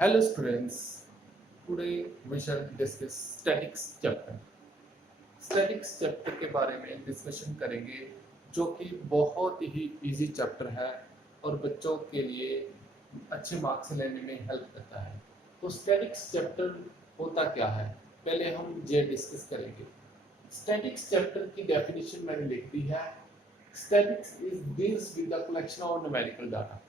Hello students, today we shall discuss statics chapter. Statics chapter के बारे में discussion करेंगे जो कि बहुत ही इजी चैप्टर है और बच्चों के लिए अच्छे मार्क्स लेने में हेल्प करता है। तो स्टैटिक्स चैप्टर होता क्या है, पहले हम ये डिस्कस करेंगे। स्टैटिक्स चैप्टर की डेफिनेशन मैंने लिख दी है। Statics is deals with the collection of numerical data.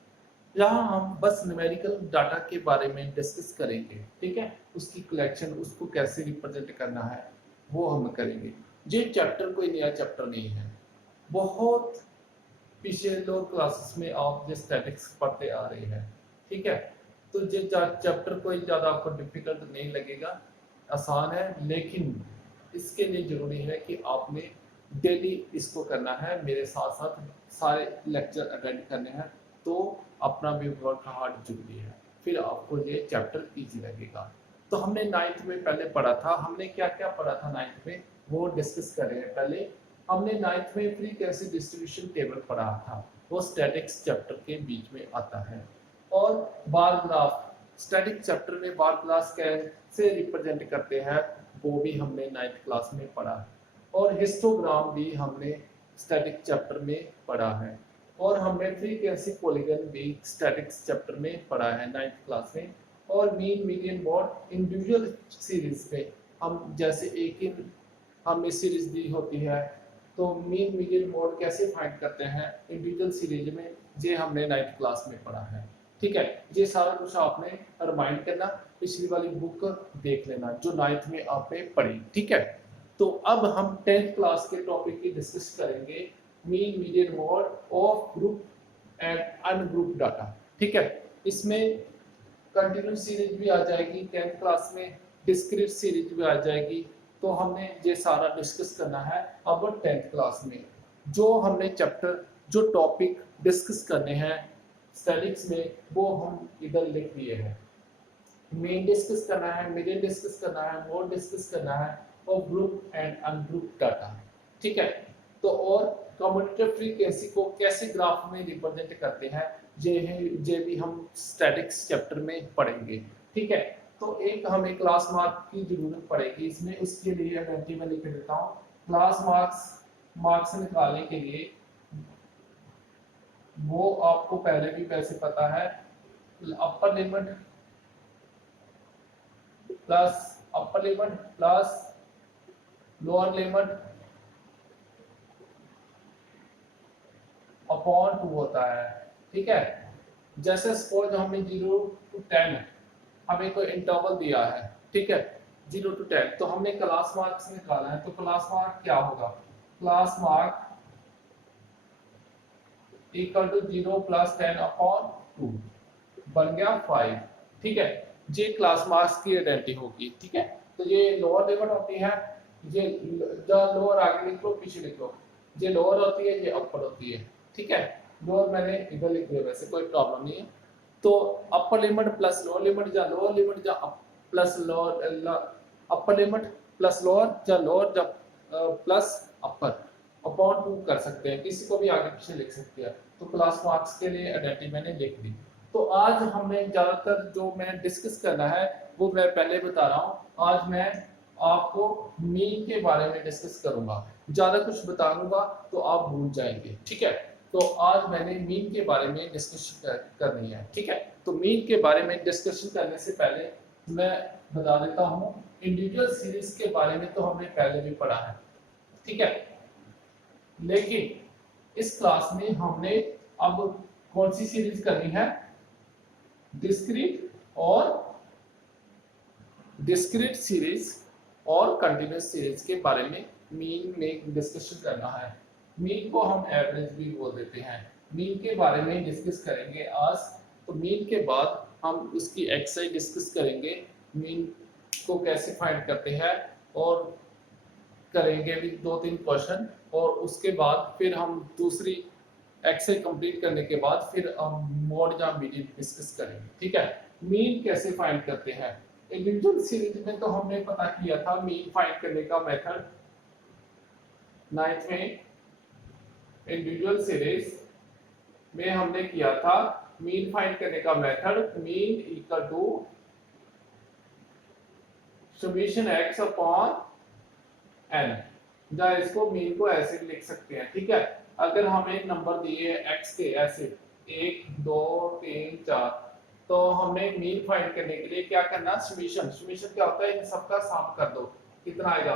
यहाँ हम बस न्यूमेरिकल डाटा के बारे में डिस्कस करेंगे, ठीक है। उसकी कलेक्शन, उसको कैसे रिप्रेजेंट करना है वो हम करेंगे। ये चैप्टर कोई नया चैप्टर नहीं है। बहुत पीछे लोग क्लासेस में आप जो स्टैटिक्स पढ़ते आ रहे हैं, ठीक है। तो ये चैप्टर कोई ज़्यादा आपको डिफिकल्ट नहीं लगेगा, आसान है। लेकिन इसके लिए ज़रूरी है कि आपने डेली इसको करना है, मेरे साथ साथ सारे लेक्चर अटेंड करने हैं। तो अपना भी वर्क हार्ड जरूरी है, फिर आपको ये चैप्टर इजी लगेगा। तो हमने नाइन्थ में पहले पढ़ा था, हमने क्या क्या पढ़ा था नाइन्थ में वो डिस्कस कर रहे हैं। पहले हमने नाइन्थ में फ्रीक्वेंसी डिस्ट्रीब्यूशन टेबल पढ़ा था, वो स्टैटिक्स चैप्टर के बीच में आता है। और बार ग्राफ, स्टैटिक चैप्टर में बार ग्राफ कैसे रिप्रेजेंट करते हैं वो भी हमने नाइन्थ क्लास में पढ़ा है। और हिस्टोग्राम भी हमने स्टैटिक चैप्टर में पढ़ा है। और हमने फ्रीक्वेंसी पॉलीगन भी स्टैटिक्स चैप्टर में पढ़ा है नाइन्थ क्लास में। और mean, median, mod individual series में हम जैसे एक ही हमें सीरीज दी होती है तो मीन, मीडियन, मॉड कैसे फाइंड करते हैं इंडिविजुअल सीरीज में, ये हमने नाइन्थ क्लास में पढ़ा है, ठीक है। ये सारा कुछ आपने रिमाइंड करना, पिछली वाली बुक देख लेना जो नाइन्थ में आपने पढ़ी, ठीक है। तो अब हम 10th क्लास के टॉपिक की डिस्कस करेंगे, mean, median, mod of group and ungroup data, ठीक है। इसमें कंटिन्यूस सीरीज भी आ जाएगी 10th क्लास में, डिस्क्रीट सीरीज भी आ जाएगी। तो हमने ये सारा डिस्कस करना है अब 10th क्लास में। जो हमने चैप्टर, जो टॉपिक डिस्कस करने हैं स्टैटिक्स में वो हम इधर लिख दिए हैं। मेन डिस्कस करना है, मीडियन डिस्कस करना है, मोड डिस्कस करना है और ग्रुप एंड अनग्रुप डाटा, ठीक है। तो और कम्यूटेटिव फ्रीक्वेंसी को कैसे ग्राफ में रिप्रेजेंट करते हैं ये भी हम स्टैटिक्स चैप्टर में पढ़ेंगे, ठीक है। तो एक हमें क्लास मार्क की जरूरत पड़ेगी इसमें, उसके लिए एनर्जी में लिख देता हूँ। क्लास मार्क्स निकालने के लिए वो आपको पहले भी कैसे पता है, upper limit plus lower limit upon 2 होता है, ठीक है। जैसे सपोज हमें 0 to 10 हमें कोई इंटरवल दिया है, ठीक है, 0 to 10। तो हमने क्लास मार्क्स निकाला है, तो क्लास मार्क क्या होगा, class mark equal to 0 plus 10 upon 2 बन गया 5, ठीक है। ये क्लास मार्क्स की आइडेंटिटी होगी, ठीक है। तो ये लोअर लिमिट होती है, ये जो लोअर आगे लिख लो पीछे लिख लो, ये लोअर होती है, ये अपर होती है, ठीक है। लोअर मैंने इधर लिख दिया, वैसे कोई प्रॉब्लम नहीं है। तो upper limit plus lower limit या लोअर लिमिट या plus lower, upper limit plus lower या लोअर या प्लस अपर अपॉन 2 कर सकते हैं, किसी को भी आगे पीछे लिख सकते हैं। तो क्लास मार्क्स के लिए आइडेंटिटी मैंने लिख दी। तो आज हमें ज़्यादातर जो मैं डिस्कस करना है वो मैं पहले बता रहा हूँ। आज मैं आपको मीन के बारे में डिस्कस करूंगा, ज़्यादा कुछ बताऊंगा तो आप भूल जाएंगे, ठीक है। तो आज मैंने मीन के बारे में डिस्कशन करनी है, ठीक है। तो मीन के बारे में डिस्कशन करने से पहले मैं बता देता हूँ, इंडिविजुअल सीरीज के बारे में तो हमने पहले भी पढ़ा है, ठीक है। लेकिन इस क्लास में हमने अब कौन सी सीरीज करनी है, डिस्क्रीट सीरीज और कंटिन्यूस सीरीज के बारे में मीन में डिस्कशन करना है। मीन को हम एवरेज भी बोल देते हैं। मीन के बारे में डिस्कस करेंगे आज। तो मीन के बाद हम उसकी एक्सरसाइज डिस्कस करेंगे, मीन को कैसे फाइंड करते हैं, और करेंगे भी 2-3 क्वेश्चन। और उसके बाद फिर हम दूसरी एक्सरसाइज कंप्लीट करने के बाद फिर हम मोड या मीडियन डिस्कस करेंगे, ठीक है। मीन कैसे फाइंड करते हैं, इंडिविजुअल सीरीज में तो हमने पता किया था मीन फाइंड करने का मेथड, नाइन्थ में इंडिविजुअल सीरीज में हमने किया था मीन फाइंड करने का method, mean equal to summation x upon n, या इसको मीन को ऐसे भी लिख सकते हैं, ठीक है। अगर हमें नंबर दिए x के ऐसे 1 2 3 4, तो हमने मीन फाइंड करने के लिए क्या करना, समीशन। समीशन क्या होता है, इन सबका सम कर दो, कितना आएगा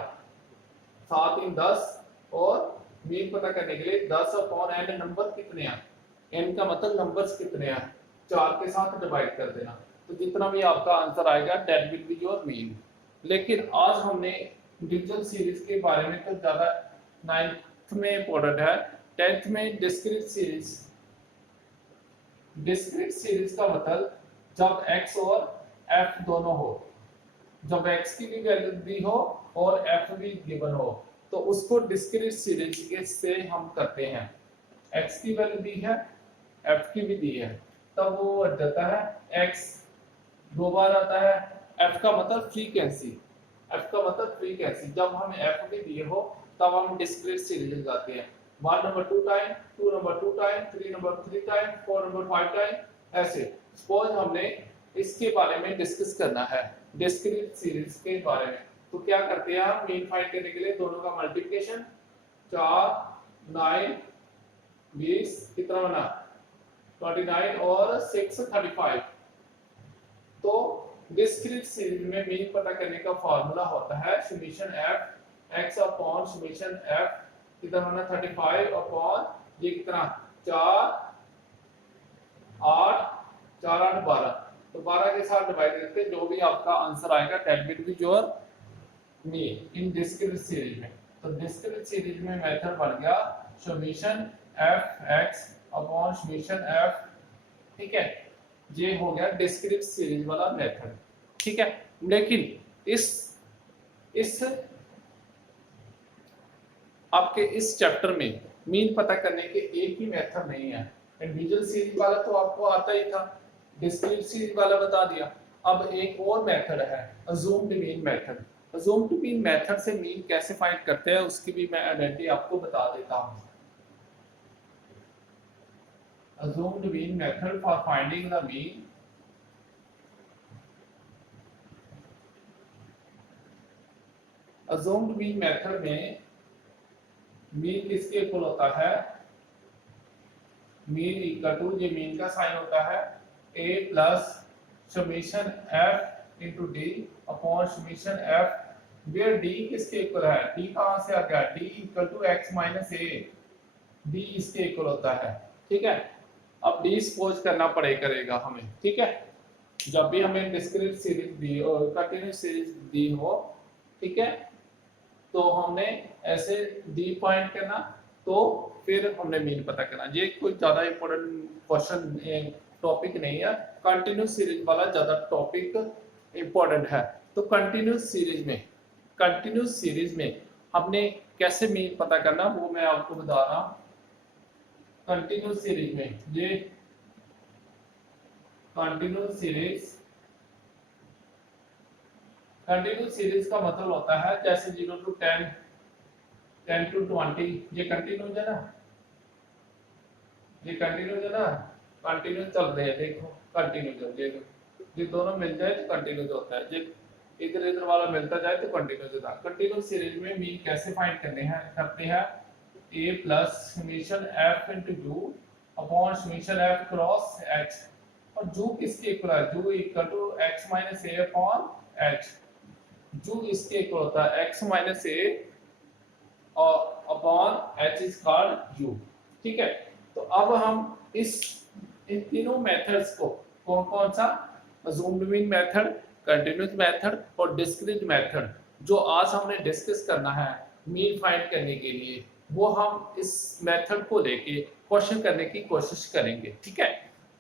7 3 10, और मीन पता करने के लिए 10 अपॉन n, नंबर कितने हैं, n का मतलब नंबर्स कितने हैं, 4 के साथ डिवाइड कर देना, तो जितना भी आपका आंसर आएगा that will be your mean. लेकिन आज हमने डिविजन सीरीज के बारे में तो ज्यादा 9th में इंपॉर्टेंट है, 10th में डिस्क्रीट सीरीज। डिस्क्रीट सीरीज का मतलब जब x और f दोनों हो, जब x की भी वैल्यू दी हो और f भी गिवन हो, तो उसको डिस्क्रीट सीरीज के से हम करते हैं। x की वैल्यू दी है, f की भी दी है, तब वो आ जाता है x, दो बार आता है, f का मतलब फ्रीक्वेंसी, f का मतलब फ्रीक्वेंसी, जब हमें f भी दिए हो तब हम डिस्क्रीट सीरीज लगाते हैं। 1 number 2 time, 2 number 2 time, 3 number 3 time, 4 number 5 time, ऐसे। सपोज हमने इसके बारे में डिस्कस करना है, डिस्क्रीट सीरीज के बारे में, तो क्या करते हैं हम, मीन फाइंड करने के लिए दोनों का मल्टीप्लिकेशन, 4 9 20 कितना बना 29 और 6 35। तो डिस्क्रीट सीरीज में मीन पता करने का फार्मूला होता है summation f x upon summation f कितना होना 35 अपॉन ये कितना 4 8 4 8 12, तो 12 के साथ डिवाइड करके जो भी आपका आंसर आएगा that will be your mean in discrete series में। तो डिस्क्रीट सीरीज में मेथड बन गया summation f x upon summation f, ठीक है, ये हो गया डिस्क्रीट सीरीज वाला मेथड, ठीक है। लेकिन इस आपके इस चैप्टर में मीन पता करने के एक ही मेथड नहीं है। इंडिविजुअल सीरीज वाला तो आपको आता ही था, डिस्क्रीट सीरीज वाला बता दिया, अब एक और मेथड है assumed mean method. Assumed mean method से मीन कैसे फाइंड करते हैं उसकी भी मैं आइडेंटिटी आपको बता देता हूं। assumed mean method for finding the mean assumed mean method में मीन किसके इक्वल होता है, मीन इक्वल टू, ये मीन का साइन होता है a plus summation f into D upon summation f, where d किसके इक्वल है, d कहां से आ गया, d equal to x minus a, d इसके इक्वल होता है, ठीक है। अब d सपोज करना करेगा हमें, ठीक है, जब भी हमें डिस्क्रीट सीरीज दी और कंटीन्यूअस सीरीज दी हो, ठीक है, तो हमने ऐसे d पॉइंट करना, तो फिर हमने मीन पता करना। ये कोई ज्यादा इंपॉर्टेंट क्वेश्चन टॉपिक नहीं है, कंटीन्यूअस सीरीज वाला ज्यादा टॉपिक इंपॉर्टेंट है। तो कंटीन्यूअस सीरीज में हमने कैसे मीन पता करना वो मैं आपको बता रहा हूं। कंटीन्यूअस सीरीज में ये कंटीन्यूअस सीरीज का मतलब होता है जैसे 0 to 10 10 to 20, ये कंटिन्यूस है ना, ये कंटिन्यूस है ना, कंटिन्यूस चल रहे हैं, देखो कंटिन्यूस है, ये दोनों मिल जाए तो कंटिन्यूस होता है, ये इधर इधर वाला मिलता जाए तो कंटिन्यूस होता है। कंटिन्यूस सीरीज में मीन कैसे फाइंड करते हैं a plus summation f into u upon summation f cross h, और जू किसके इक्वल है, U equal to x minus a upon h, U इसके इक्वल होता है x माइनस a और upon h is called u, ठीक है। तो अब हम इन तीनों मेथड्स को कौन कौन सा, assumed mean method, continuous method और डिस्क्रीट मेथड, जो आज हमने डिस्कस करना है मीन फाइंड करने के लिए, वो हम इस मेथड को लेके क्वेश्चन करने की कोशिश करेंगे, ठीक है।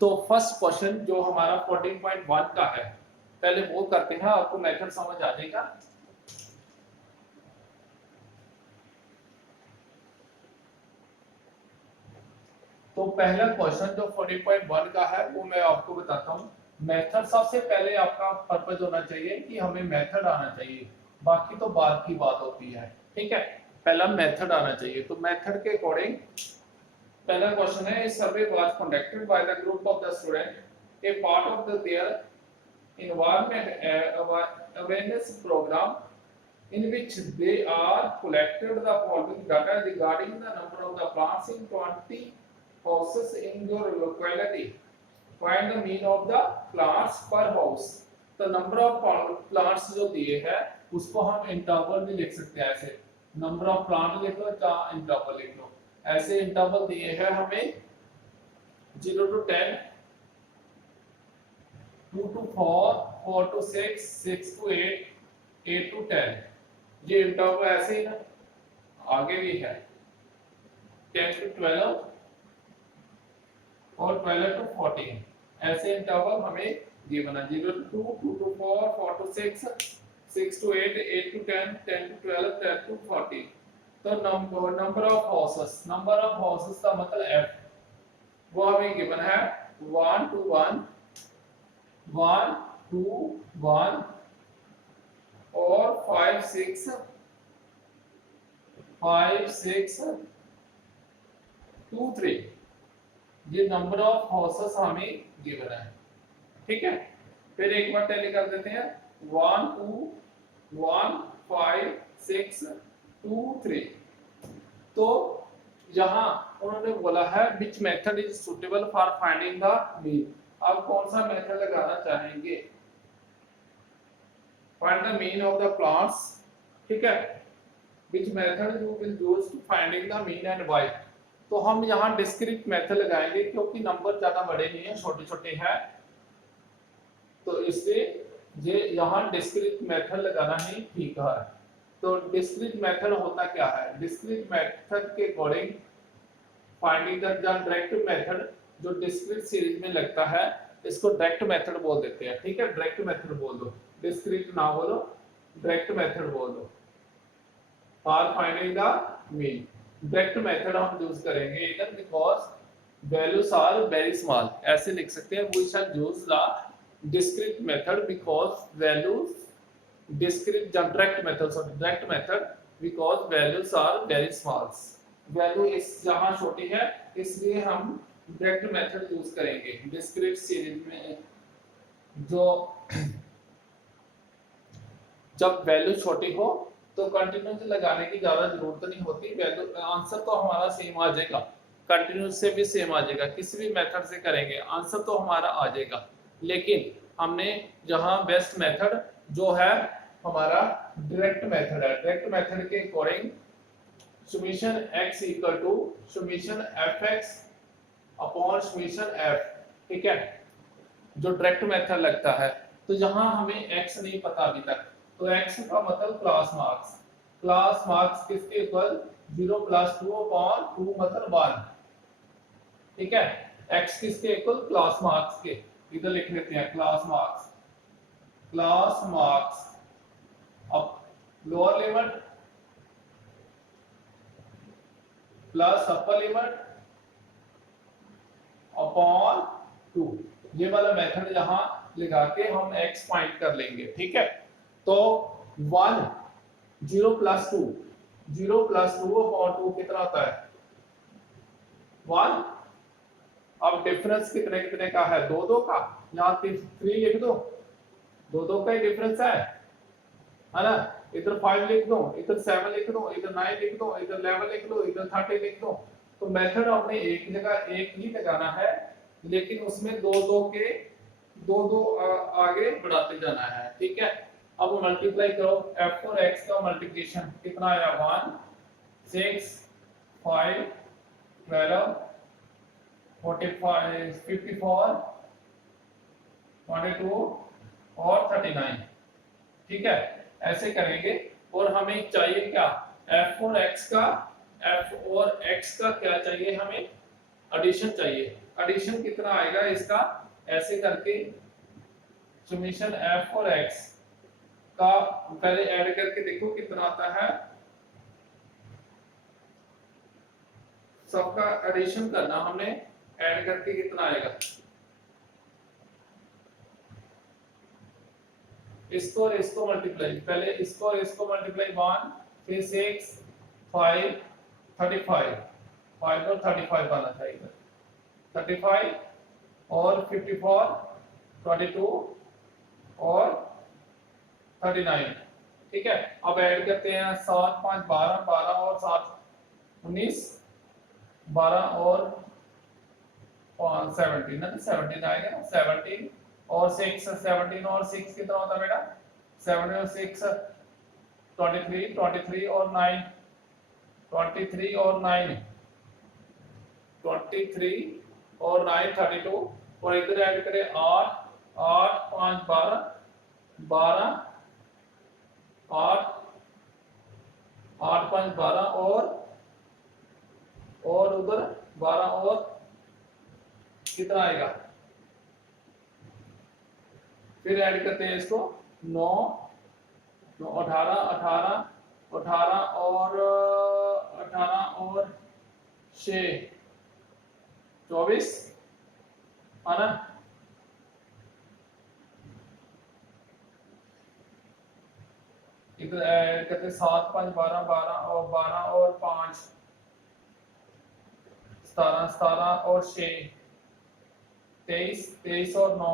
तो फर्स्ट क्वेश्चन जो हमारा 14.1 का है, पहले वो करते हैं, आपको मेथड समझ आ जाएगा। तो पहला क्वेश्चन जो 14.1 का है वो मैं आपको बताता हूँ। मेथड सबसे पहले आपका पर्पस होना चाहिए कि हमें मेथड आना चाहिए, बाकी तो बाद की बात होती है, ठीक है। पहला मेथड आना चाहिए, तो मेथड के अकॉर्डिंग पहला क्वेश्चन है, survey was conducted by the group of the student, a part of the their environment awareness program in which they are collected the following data regarding the number of the plants in 20 houses in your locality. Find the mean of the plants per house. तो number of plants जो दिए हैं उसको हम interval भी लिख सकते हैं ऐसे, नंबर ऑफ प्लांट लिख लो या इंटरवल लिख लो। ऐसे इंटरवल दिए हैं हमें 0 to 10, 2 to 4, 4 to 6, 6 to 8, 8 to 10। ये इंटरवल ऐसे ही ना, आगे भी है 10 to 12 और 12 to 14। ऐसे इंटरवल हमें ये बना 0 to 2, 2 to 4, 4 to 6, 6 to 8, 8 to 10, 10 to 12, 10 to 14। तो नंबर ऑफ हाउसेस का मतलब f वो हमें गिवन है 1 to 1, 1 to 1 और 5 6 2 3। ये नंबर ऑफ हाउसेस हमें गिवन है, ठीक है। फिर एक बार टैली कर देते हैं 1 2 1 5 6 2 3। तो यहाँ उन्होंने बोला है which method is suitable for finding the mean। अब कौन सा मेथड लगाना चाहेंगे? find the mean of the plants, ठीक है। which method you will use to finding the mean and why। तो हम यहाँ डिस्क्रीट मेथड लगाएंगे क्योंकि नंबर ज्यादा बड़े नहीं है, छोटे छोटे हैं, तो इसलिए ये यहाँ डिस्क्रीट मेथड लगाना ही ठीक है। तो डिस्क्रीट मेथड होता क्या है? डिस्क्रीट मेथड के according finding the direct method जो डिस्क्रीट सीरीज में लगता है इसको डायरेक्ट मेथड बोल देते हैं, ठीक है। डायरेक्ट मेथड बोल दो, डिस्क्रीट ना बोलो, डायरेक्ट मेथड बोल दो for finding the mean. Direct method हम यूज करेंगे इधर because values are very small, ऐसे लिख सकते हैं we shall use the discrete method because values direct method because values are very small। Value इस जहां छोटी है इसलिए हम डायरेक्ट मेथड यूज करेंगे। डिस्क्रीट सीरीज में जो जब वैल्यू छोटी हो तो कंटिन्यूस लगाने की ज्यादा जरूरत नहीं होती, वैल्यू आंसर तो हमारा सेम आ जाएगा, कंटिन्यूस से भी सेम आ जाएगा, किसी भी मेथड से करेंगे आंसर तो हमारा आ जाएगा। लेकिन हमने जहां बेस्ट मेथड जो है हमारा डायरेक्ट मेथड है, डायरेक्ट मेथड के according summation x equal to summation fx upon summation f, ठीक है, जो डायरेक्ट मेथड लगता है। तो यहाँ हमें x नहीं पता अभी तक, तो x का मतलब क्लास मार्क्स, क्लास मार्क्स किसके इक्वल 0 + 2 अपॉन 2 मतलब 1, ठीक है। x किसके इक्वल? क्लास मार्क्स के, इधर लिख लेते हैं क्लास मार्क्स अब lower limit plus upper limit upon 2, ये वाला मेथड यहां लगा के हम x फाइंड कर लेंगे, ठीक है। तो 1 0 + 2 अपॉन 2 कितना आता है 1। अब डिफरेंस कितने कितने का है? 2 2 का, यहाँ 3 लिख दो, 2 2 का ही डिफरेंस है ना। इधर 5 लिख दो, इधर 7 लिख दो, इधर 9 लिख दो, इधर 11 लिख दो, इधर 30 लिख दो। तो मेथड हमने एक जगह एक ही लगाना है, लेकिन उसमें 2 2 के 2 2 आगे बढ़ाते जाना है, ठीक है। अब मल्टीप्लाई करो, f और x का मल्टीप्लिकेशन कितना आया 1 6 5 12 45 54 22 और 39, ठीक है। ऐसे करेंगे और हमें चाहिए क्या? f और x का क्या चाहिए? हमें एडिशन चाहिए। एडिशन कितना आएगा इसका? ऐसे करके समेशन f और x का पहले ऐड करके देखो कितना आता है, सबका एडिशन करना हमने, ऐड करके कितना आएगा? इसको और इसको मल्टीप्लाई, पहले इसको और इसको मल्टीप्लाई 1 फिर 6 5 35 5 और 35 आना चाहिए, 35 और 54 22 और 39। ठीक है, अब ऐड करते हैं 7 5 12, 12 और 7 19, 12 और 17 ना, 17 आएगा ना, 17 और 6, 17 और 6 कितना होता है बेटा, 17 और 6 23, 23 और 9 23 और 9 23 और 9 32, और इधर ऐड करें 8 8 5 12 12 8 8 5 12 और उधर 12 और कितना आएगा, फिर ऐड करते हैं इसको 9 18 18 18 और 18 और 6 24 है ना। इधर ऐड करते 7 5 12 12 और 12 और 5 17 17 और 6 23 23 और 9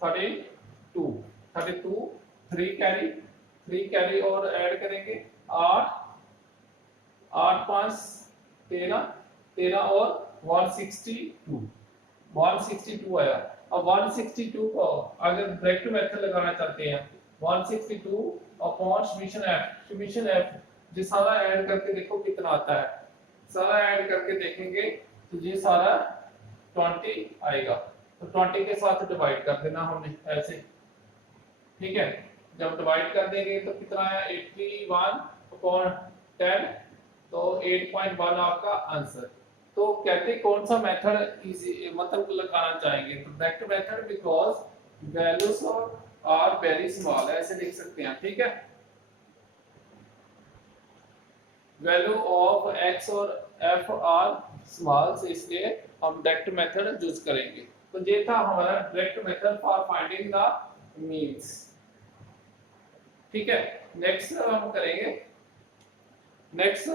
32 32 3 कैरी और ऐड करेंगे 8 8 5 13 13 और 162 162 आया। अब 162 को अगर डायरेक्ट मेथड लगाना चाहते हैं 162 अपॉन समेशन एफ ये सारा ऐड करके देखो कितना आता है, सारा ऐड करके देखेंगे तो ये सारा 20 आएगा, तो 20 के साथ डिवाइड कर देना हमने ऐसे। ठीक है, जब डिवाइड कर देंगे तो कितना है 81 अपॉन 10, तो 8.1 आपका आंसर। तो कहते कौन सा मेथड इजी मतलब लगाना चाहेंगे, तो direct method because values are very small ऐसे लिख सकते हैं। ठीक है, वैल्यू ऑफ x और f आर स्मॉल से इसलिए हम डायरेक्ट मेथड यूज करेंगे। तो ये था हमारा direct method for finding the means. ठीक है, नेक्स्ट हम करेंगे, नेक्स्ट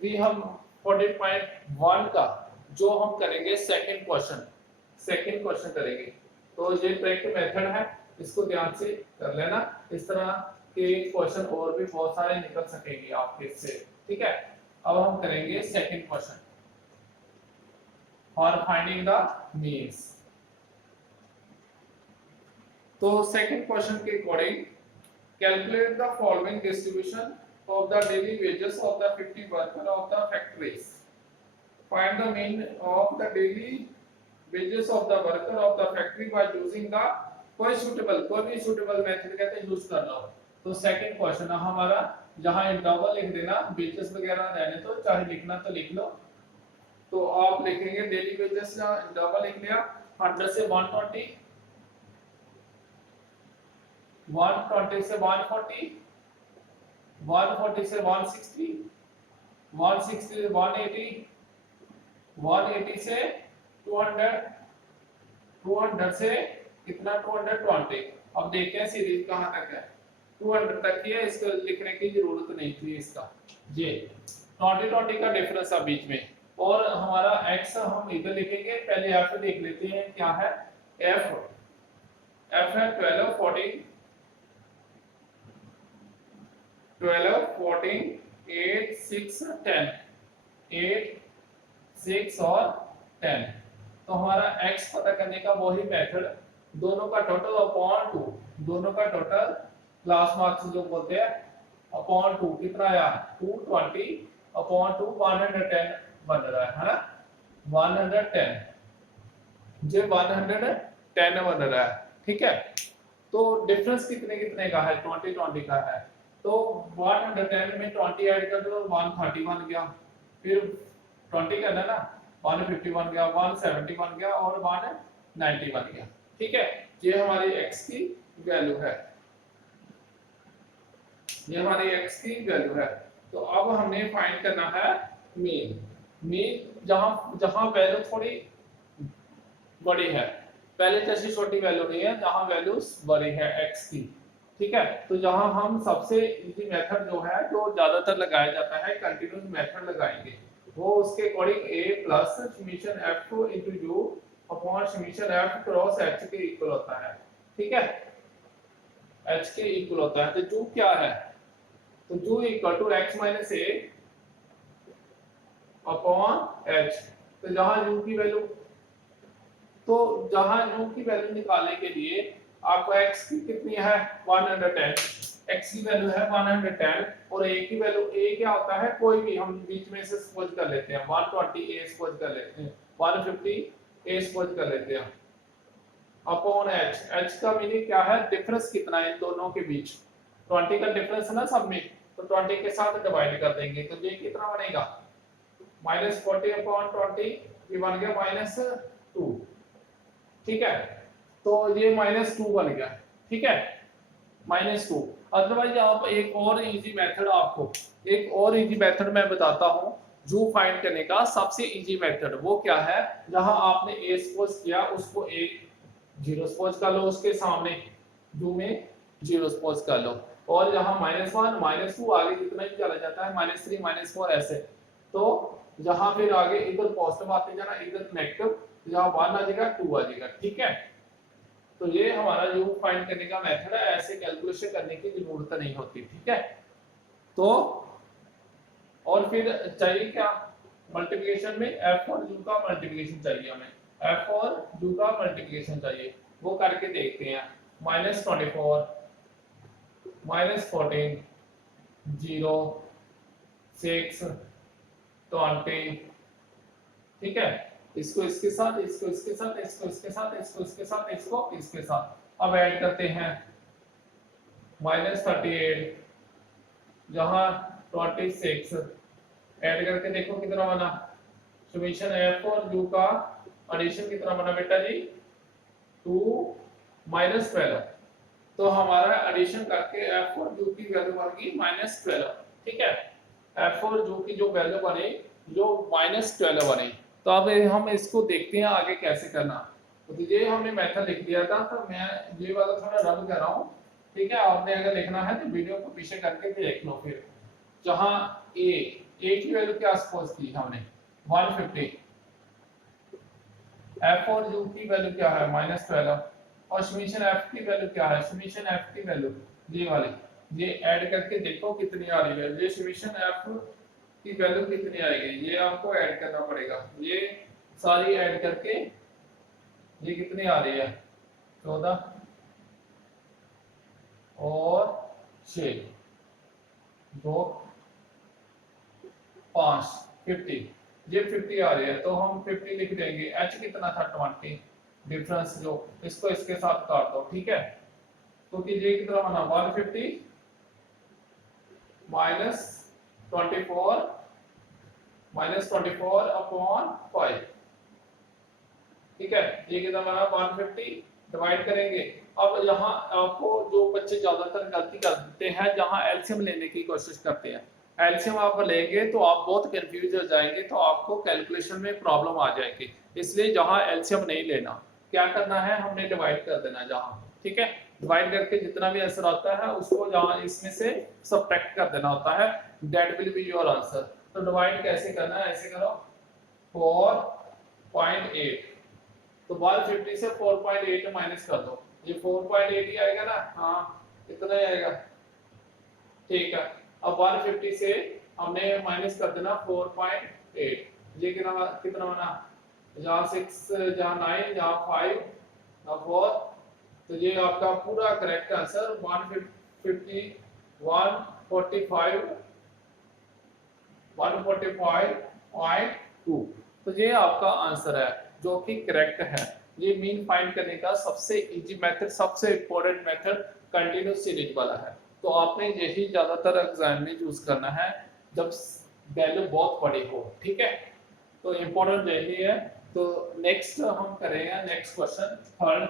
भी हम 40.1 का जो हम करेंगे सेकंड क्वेश्चन करेंगे। तो ये डायरेक्ट मेथड है, इसको ध्यान से कर लेना, इस तरह के क्वेश्चन और भी बहुत सारे निकल सकेंगे आपके से। ठीक है, अब हम करेंगे second question for finding the means. तो सेकंड क्वेश्चन के according calculate the following distribution of the daily wages of the 50 workers of the factories. Find the mean of the daily wages of the worker of the factory by using the कोई भी suitable method कहते हैं use कर लो। तो second question है हमारा, जहां interval लिख देना, वेजेस वगैरह रहने तो चाहे लिखना तो लिख लो। तो आप लिखेंगे डेली वेजेस का इंटरवल लिख लिया 100 से 120, 120 से 140, 140 से 160, 160 से 180, 180 से 200, 200 से कितना 220। अब देखते हैं सीरीज कहां तक है, 200 तक ही है, इसको लिखने की जरूरत नहीं थी इसका। ये 20 का डिफरेंस है बीच में, और हमारा x हम इधर लिखेंगे। पहले f देख लेते हैं क्या है, f है 12 14 12 14 8 6 10, 8 6 और 10। तो हमारा x पता करने का वही मेथड, दोनों का टोटल अपॉन 2, दोनों का टोटल क्लास मार्क्स जो बोलते हैं अपॉन 2 कितना आया 220 अपॉन 2 110 बन रहा है ना, 110 जो 110 बन रहा है। ठीक है, तो डिफरेंस कितने कितने का है, 20 का है। तो 110 में 20 ऐड कर दो 130 बन गया, फिर 20 करना ना 150 बन गया, 170 बन गया और 190 बन गया। ठीक है, ये हमारी x की वैल्यू है, ये हमारी x की वैल्यू है। तो अब हमने फाइंड करना है मीन। मीन जहां वैल्यू थोड़ी बड़ी है, पहले जैसी छोटी वैल्यू नहीं है, जहां वैल्यूज बड़ी है x की। ठीक है, तो जहां हम सबसे इजी मेथड जो है, जो ज्यादातर लगाया जाता है, कंटीन्यूअस मेथड लगाएंगे, वो उसके according a plus summation f into u upon summation f cross h के इक्वल होता है। ठीक है, एच के इक्वल होता है। तो जू क्या है, तो U equal to X minus A upon H. तो जहां यू की वैल्यू, तो जहां यू की वैल्यू निकालने के लिए आपको x की कितनी है 110, x की वैल्यू है 110 और a की वैल्यू, a क्या होता है कोई भी, हम बीच में से सपोज कर लेते हैं 120 a सपोज कर लेते हैं, 150 a सपोज कर लेते हैं अपॉन h। h का मीनिंग क्या है, डिफरेंस कितना है इन दोनों के बीच, 20 का डिफरेंस है ना सब में, तो 20 के साथ डिवाइड कर देंगे तो ये कितना बनेगा -40 अपॉन 20, ये बन गया -2। ठीक है, तो ये -2 बन गया। ठीक है, -2। अदरवाइज आप एक और इजी मेथड, आपको एक और इजी मेथड मैं बताता हूं जू फाइंड करने का। सबसे इजी मेथड वो क्या है, जहां आपने a सपोज किया उसको a 0 सपोज कर लो, उसके सामने जू में 0 सपोज कर लो, और यहाँ -1 -2 आगे जितना ही चला जाता है, -3 -4 ऐसे। तो जहां फिर आगे इधर पॉजिटिव आते जाना, इधर नेगेटिव, जहां 1 आ जाएगा 2 आ जाएगा। ठीक है, तो ये हमारा यू फाइंड करने का मेथड है, ऐसे कैलकुलेशन करने की जरूरत नहीं होती। ठीक है, तो और फिर चाहिए क्या, मल्टीप्लिकेशन में f और u का मल्टीप्लिकेशन चाहिए हमें, f और u का मल्टीप्लिकेशन चाहिए, वो करके देखते हैं। -24 -14 0 6 20। ठीक है, इसको इसके साथ, इसको इसके साथ, इसको इसके साथ, इसको इसके साथ, इसको इसके साथ अब ऐड करते हैं। -38 जहां 26 ऐड करके देखो कितना बना, समेशन f और u का एडिशन कितना बना बेटा जी 2 -12। तो हमारा एडिशन करके f और u की वैल्यू बन गई -12। ठीक है, f और u की जो वैल्यू बने जो -12 बने। तो अब हम इसको देखते हैं आगे कैसे करना। तो ये हमने मेथड लिख दिया था, तो मैं ये वाला थोड़ा रब कर रहा हूँ। ठीक है, आपने अगर लिखना है तो वीडियो को पीछे करके देख लो। फिर जहां a की वैल्यू क्या सपोज की हमने 150, f और u की वैल्यू क्या है -12, और समीशन f की वैल्यू क्या है, समीशन f की वैल्यू ये वाली, ये ऐड करके देखो कितनी आ रही है, ये समीशन f की वैल्यू कितनी आएगी, ये आपको ऐड करना पड़ेगा। ये सारी ऐड करके ये कितनी आ रही है 14 और 6 2 5 50, ये 50 आ रही है, तो हम 50 लिख देंगे। h कितना था 20, डिफरेंस जो, इसको इसके साथ काट दो। ठीक है, तो कि ये कितना बना 150 -24 अपॉन 5। ठीक है, ये कितना बना 150, डिवाइड करेंगे। अब यहाँ आपको जो बच्चे ज्यादातर गलती कर देते हैं, जहाँ एलसीएम लेने की कोशिश करते हैं, एलसीएम आप लेंगे तो आप बहुत कंफ्यूज हो जाएंगे, तो आपको कैलकुलेशन में प्रॉब्लम आ जाएगी। इसलिए जहाँ एलसीएम नहीं लेना, क्या करना है, हमने डिवाइड कर देना जहाँ। ठीक है, डिवाइड करके जितना भी आंसर आता है उसको जहाँ इसमें से सब्ट्रैक्ट कर देना होता है, that will be your answer. तो डिवाइड कैसे करना है, ऐसे करो 4.8, तो 150 से 4.8 माइनस कर दो, ये 4.8 ही आएगा ना, हाँ इतना ही आएगा। ठीक है, अब 150 से हमने माइनस कर देना 4.8, ये कितना कितना बना, जहाँ 6 जहाँ 9 जहाँ 5 जहाँ 4, तो ये आपका पूरा करेक्ट आंसर 145.2। तो ये आपका आंसर है जो कि करेक्ट है। ये मीन फाइंड करने का सबसे इजी मेथड, सबसे इंपॉर्टेंट मेथड कंटिन्यूस सीरीज वाला है। तो आपने यही ज्यादातर एग्जाम में यूज करना है जब वैल्यू बहुत बड़ी हो। ठीक है, तो इंपॉर्टेंट यही है। तो नेक्स्ट हम करेंगे, next question third.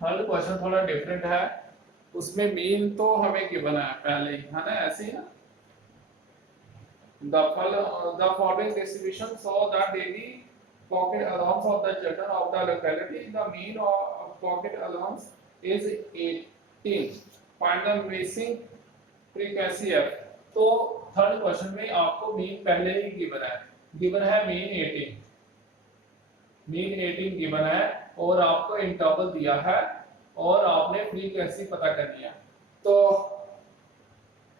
Third question थोड़ा डिफरेंट है, उसमें मीन तो हमें गिवन है पहले ही, है ना, ऐसे ही ना। The following distribution show the daily pocket allowance of the children of the locality. The mean of pocket allowance is 18. Find the missing frequency F. तो थर्ड क्वेश्चन में आपको मीन पहले ही गिवन है मीन 18, मीन 18 गिवन है और आपको interval दिया है और आपने फ्रीक्वेंसी पता करनी है। तो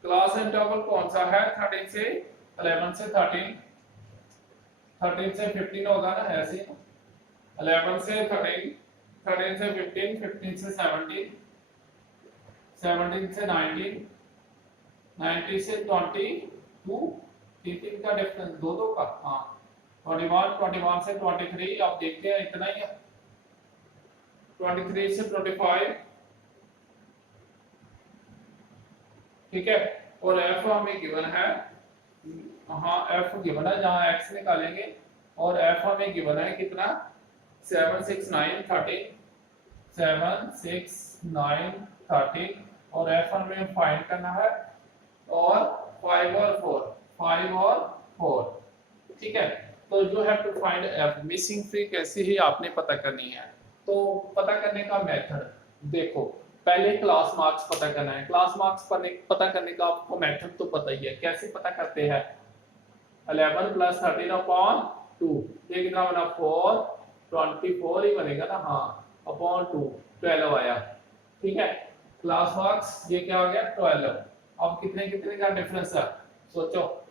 क्लास इंटरवल कौन सा है? 13 से 11 से 13, 13 से 15 होगा ना, ऐसे 11 से 13, 13 से 15, 15 से 17, 17 से 19, 90 से 22, तीन का डिफरेंस, दो का, हाँ 21, 21 से 23, आप देखते हैं इतना ही है, 23 से 25, ठीक है। और एफ हमें गिवन है, हाँ एफ गिवन है, जहां एक्स निकालेंगे और एफ हमें गिवन है कितना, 7 6 9 13, 7 6 9 13 और एफ हमें फाइंड करना है और 5 और 4, ठीक है। तो you have to find F, missing frequency ही आपने पता करनी है। तो पता करने का मेथड देखो, पहले क्लास मार्क्स पता करना है। क्लास मार्क्स पता करने का आपको मेथड तो पता ही है, कैसे पता करते हैं, 11 + 13 अपॉन 2, ये कितना बना 4, 24 ही बनेगा ना, हाँ अपॉन 2, 12 आया, ठीक है। क्लास मार्क्स ये क्या हो गया 12। अब कितने का डिफरेंस है, सोचो,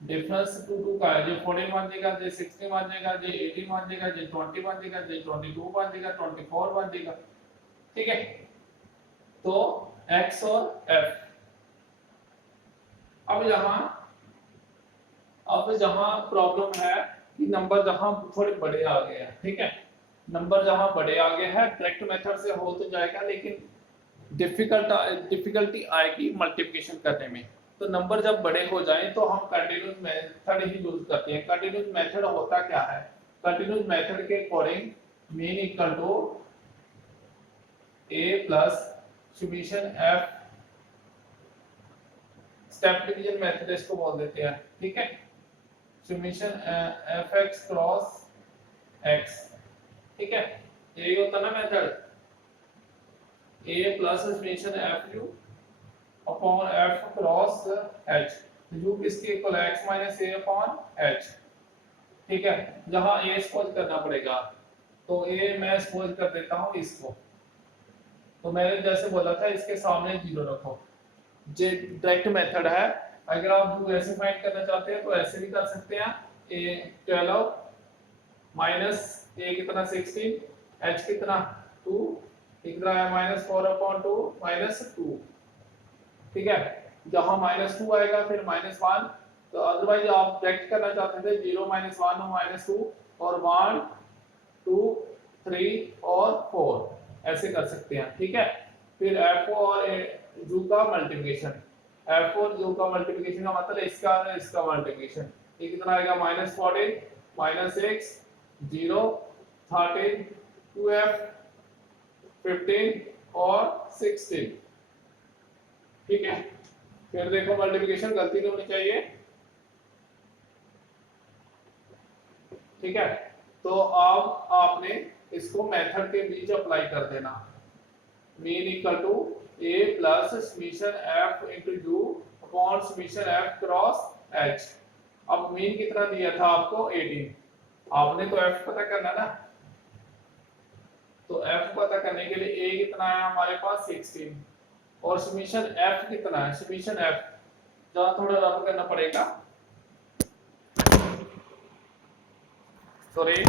डिफरेंस 2 का है, जो 14 बन जाएगा, जो 16 बन जाएगा, जो 18 बन जाएगा, जो 20 बन जाएगा, जो 22 बन जाएगा, 24 बन जाएगा, ठीक है। तो x और f, अब जहां प्रॉब्लम है कि नंबर जहां थोड़े बड़े आ गए हैं, ठीक है, नंबर जहां बड़े आ गए हैं डायरेक्ट मेथड से हो तो जाएगा, लेकिन डिफिकल्टी आएगी मल्टीप्लिकेशन करने में। तो नंबर जब बड़े हो जाएं तो हम कंटीन्यूअस मेथड ही यूज करते हैं। कंटीन्यूअस मेथड होता क्या है, कंटीन्यूअस मेथड के according mean equal to a plus summation f, step division method इसको बोल देते हैं, ठीक है, समेशन fx क्रॉस x, ठीक है, यही होता ना method, a plus summation fu upon f cross h, u किसके equal x minus a upon h, ठीक है। जहां a सपोज करना पड़ेगा, तो a मैं सपोज कर देता हूं इसको, तो मैंने जैसे बोला था इसके सामने 0 रखो, जे डायरेक्ट मेथड है। अगर आप u ऐसे फाइंड करना चाहते हैं तो ऐसे भी कर सकते हैं, a 12 माइनस a कितना 16, h कितना 2, कितना है -4/2 -2, ठीक है। जहां -2 आएगा फिर -1, तो अदरवाइज आप डायरेक्ट करना चाहते थे 0 -1 और -2 और 1 2 3 और 4 ऐसे कर सकते हैं, ठीक है। फिर f और u का मल्टीप्लिकेशन, f और u का मल्टीप्लिकेशन का मतलब इसका और इसका मल्टीप्लिकेशन, ये कितना आएगा -14 -6 0 13 2f 15 और 16, ठीक है। फिर देखो मल्टीप्लिकेशन गलती नहीं होनी चाहिए, ठीक है। तो अब आपने इसको मेथड के बीच अप्लाई कर देना, mean equal to a plus summation f into u upon summation f cross h। अब मीन कितना दिया था आपको 18, आपने तो f पता करना ना, तो f पता करने के लिए a कितना है हमारे पास 16 और समेशन f कितना है, समेशन f जहां थोड़ा रब करना पड़ेगा, सॉरी